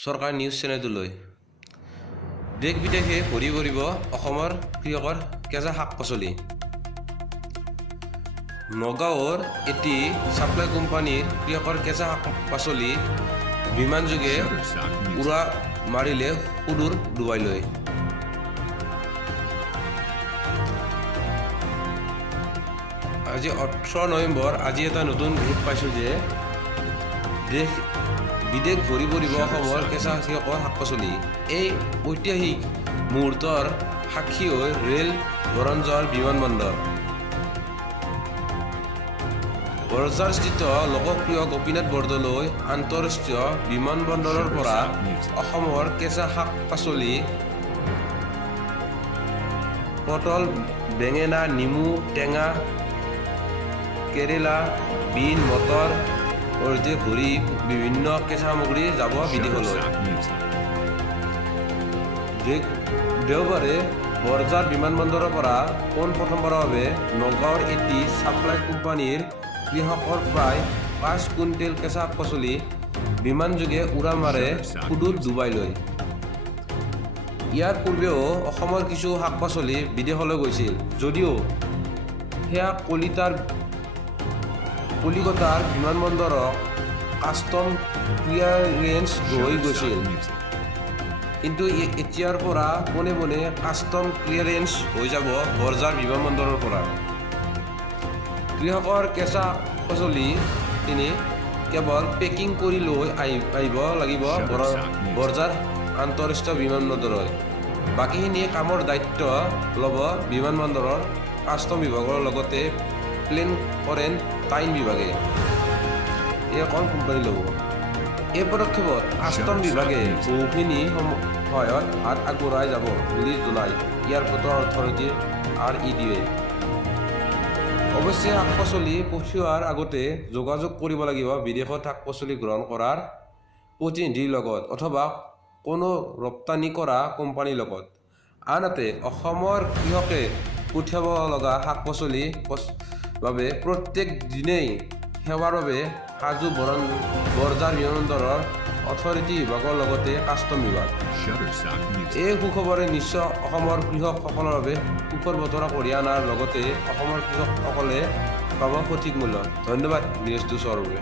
চৰকাৰ নিউজ চেনেলটোলৈ। দেশ বিদেশে ভৰি পৰিব অসমৰ কৃষকৰ কেঁচা শাক পাচলি। নগাঁৱৰ এটি ছাপ্লাই কোম্পানীৰ কৃষকৰ কেঁচা শাক পাচলি বিমানযোগে উৰা মাৰিলে সুদূৰ ডুবাইলৈ। আজি 18 নৱেম্বৰ, আজি এটা নতুন গ্ৰুপ পাইছোঁ যে বিদেশ ভৰি পৰিব অসমৰ কেঁচা কৃষকৰ শাক পাচলি। এই ঐতিহাসিক মুহূৰ্তৰ সাক্ষী হৈ ৰেল বৰঞ্জাৰ বিমানবন্দৰ। বৰঝাৰস্থিত লোকপ্ৰিয় গোপীনাথ বৰদলৈ আন্তঃৰাষ্ট্ৰীয় বিমানবন্দৰৰ পৰা অসমৰ কেঁচা শাক পাচলি পটল, বেঙেনা, নেমু, টেঙা, কেৰেলা, বিন, মটৰ সৈতে ভৰি বিভিন্ন কেঁচা সামগ্ৰী যাব বিদেশলৈ। দেওবাৰে বৰঝাৰ বিমানবন্দৰৰ পৰা পোনপ্ৰথমবাৰৰ বাবে নগাঁৱৰ এটি ছাপ্লাই কোম্পানীৰ কৃষকৰ প্ৰায় 5 কুইণ্টেল কেঁচা শাক পাচলি বিমানযোগে উৰা মাৰে সুদূৰ ডুবাইলৈ। ইয়াৰ পূৰ্বেও অসমৰ কিছু শাক পাচলি বিদেশলৈ গৈছিল, যদিও সেয়া কলিকতাৰ বিমানবন্দৰক কাষ্টম ক্লিয়াৰেন্স হৈ গৈছিল। কিন্তু এতিয়াৰ পৰা পোনে পোনে কাষ্টম ক্লিয়াৰেন্স হৈ যাব বৰঝাৰ বিমানবন্দৰৰ পৰা। কৃষকৰ কেঁচা পাচলি তিনি কেৱল পেকিং কৰি লৈ আহিব লাগিব বৰঝাৰ আন্তঃৰাষ্ট্ৰীয় বিমানবন্দৰলৈ। বাকীখিনি কামৰ দায়িত্ব ল'ব বিমানবন্দৰৰ কাষ্টম বিভাগৰ লগতে প্লেন কোৱাৰেণ্টাইন বিভাগে। এই অকল কোম্পানী ল'ব। এই পদক্ষেপত কাষ্টম বিভাগে বহুখিনি সহায়ত হাত আগবঢ়াই যাব বুলি জনায় এয়াৰপৰ্ট অথৰিটি REDA। অৱশ্যে শাক পাচলি পঠিওৱাৰ আগতে যোগাযোগ কৰিব লাগিব বিদেশত শাক পাচলি গ্ৰহণ কৰাৰ প্ৰতিনিধিৰ লগত অথবা কোনো ৰপ্তানি কৰা কোম্পানীৰ লগত। আনহাতে অসমৰ কৃষকে পঠিয়াব লগা শাক পাচলিৰ বাবে প্ৰত্যেক দিনেই সেৱাৰ বাবে সাজু বৰঝাৰ বিমানবন্দৰৰ অথৰিটি বিভাগৰ লগতে কাষ্টম বিভাগ। এই সুখবৰে নিশ্চয় অসমৰ কৃষকসকলৰ বাবে সুখৰ বতৰা কঢ়িয়াই অনাৰ লগতে অসমৰ কৃষকসকলে পাব সঠিক মূল্য। ধন্যবাদ নিউজটো চোৱাৰ বাবে।